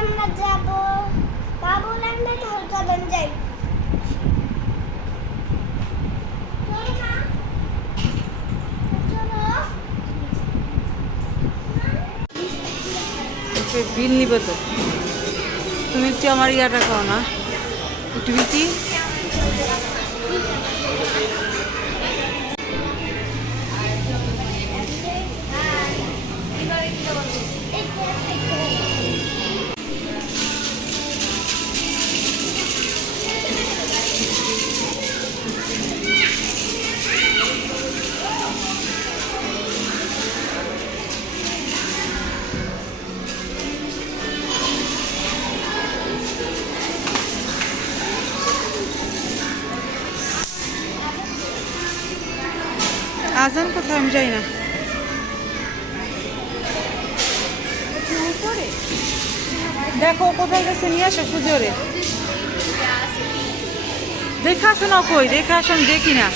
আমরা যাব বাবুল্যান্ডে, তো চলেন যাই। বিল নিবে তো, তুমি একটু আমার ইয়াটা খাও না, একটু বিটি। আজান কোথায় আমি যাই না। দেখো কোথায় গেছে, নিয়ে আসো সুজোরে। দেখে আসো না, কই দেখে আসো, আমি দেখি না।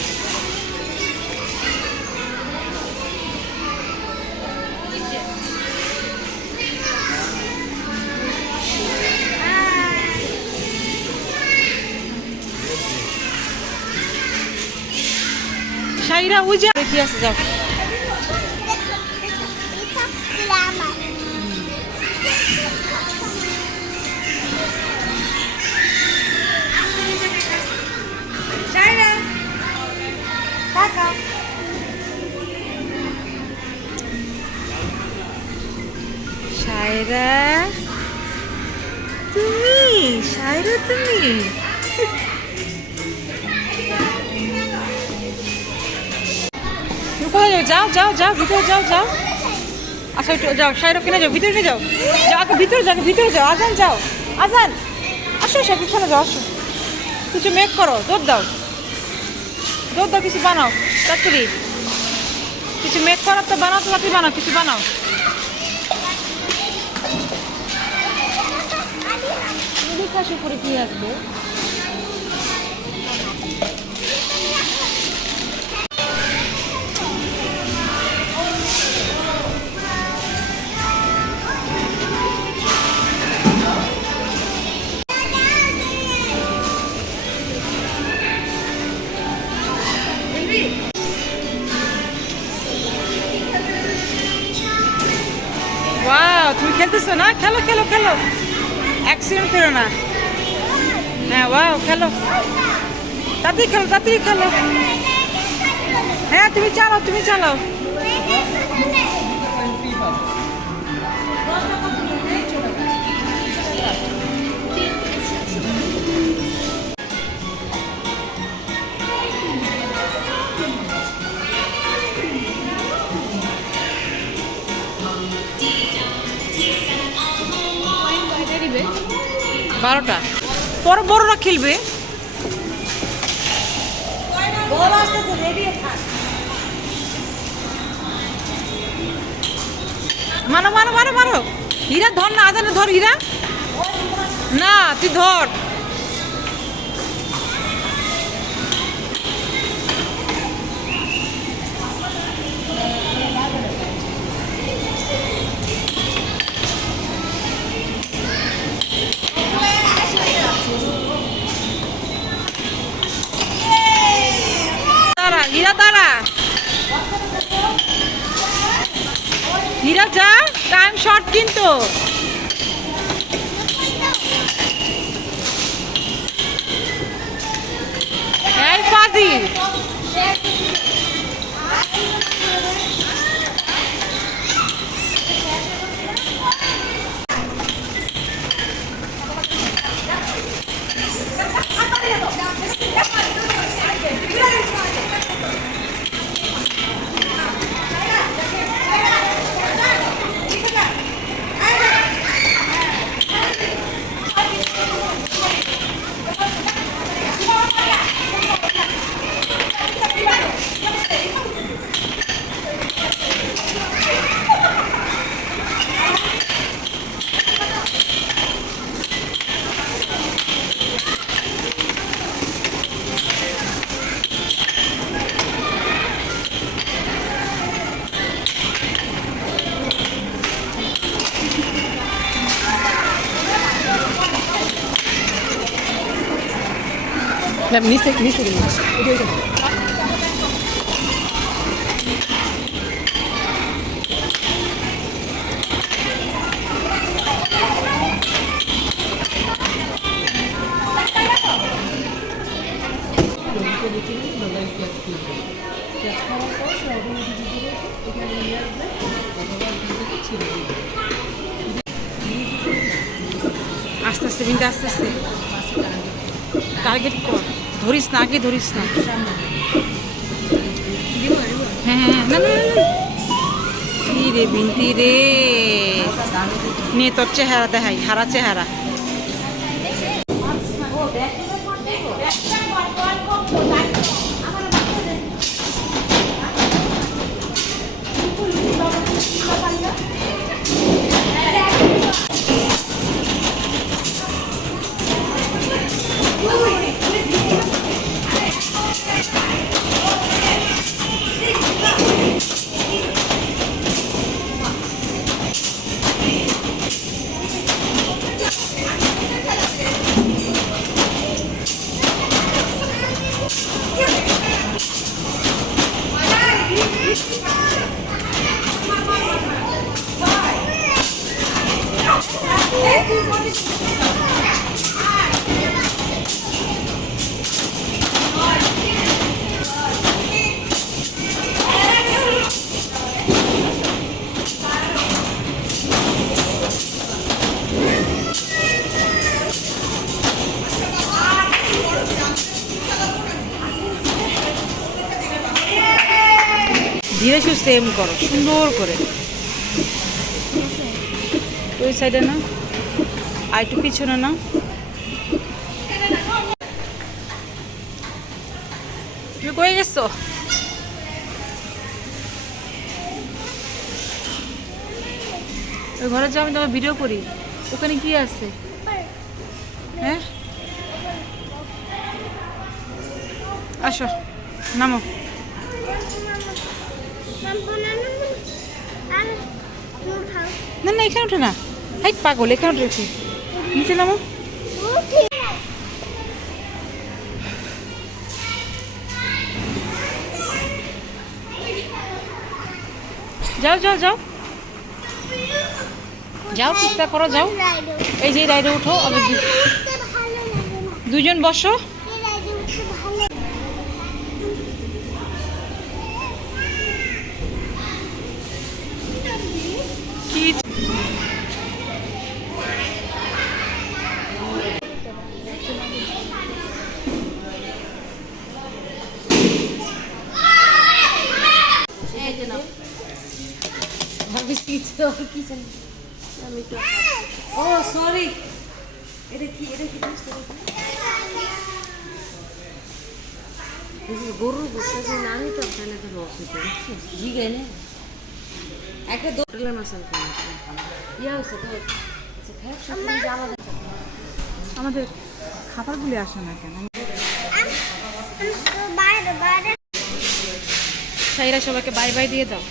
শাইরা ওই যে কি আছে, যাও। শায়রা তুমি, শায়রা তুমি কোথায় যাও? যাও যাও ভিতরে যাও, যাও। আচ্ছা একটু যাও, শায়রা কিনে যাও, ভিতরে যাও, যাও ভিতরে যাও, ভিতরে যাও। আজান যাও, আজান আসো, এসো পিছনে যাও, আসো। কিছু মেক করো, দৌড় দাও, দৌড় দাও, কিছু বানাও তাড়াতাড়ি। কিছু মেক করো তো, বানাও তো, তাড়াতাড়ি বানাও, কিছু বানাও। কাশি করে কি আসবে? ওয়াও, তুমি খেলতেছো না? খেলো খেলো খেলো, অ্যাক্সিডেন্ট করো না। হ্যাঁ ওয়াও, খেলো তাড়াতাড়ি, খেলো তাড়াতাড়ি, খেলো। হ্যাঁ তুমি চালাও, তুমি চালাও। বারোটা পরে বড়রা খেলবে। মানো মানো মানো মানো, হীরা ধর না, আজানে ধর, হীরা না, তুই ধর। হীরা দাঁড়া, হীরা যা, টাইম শর্ট কিন্তু। এই ফাজিল, নিচে নিচে আস্তে আস্তে বিনতে আস্তে আস্তে টার্গেট কর, ধরিস না, আগে ধরিস না। হ্যাঁ হ্যাঁ না না না, কি রে বিনতি রে, নে তোর চেহারা দেখাই, হারা চেহারা। ধীরে সুস্থে এম করো, সুন্দর করে। ওই সাইডে না, আর একটু পিছনে না। তুমি কই গেছো? ওই ঘরে যাও, আমি তোমার ভিডিও করি। ওখানে কি আছে? হ্যাঁ আসো, নামো। না না, এখানে ওঠে না, হাই পাগল, এখানে উঠে রেখে নিচে নামো। যাও যাও যাও যাও, চেষ্টা করো, যাও। এই যে রাইডে উঠো, আমি দুজন বসো। কি ও সরি, এটা কি গরুর গোষ্ঠী যে না নিতাম তাহলে তো লস হইতো, বুঝছিস? জিগে না একটা দোকানের মাসাল করে ইয়া হচ্ছে তো খারাপ সাথে আলাদা। আমাদের খাবারগুলি আসে না কেন? সাইরা সবাইকে বাই বাই দিয়ে দাও।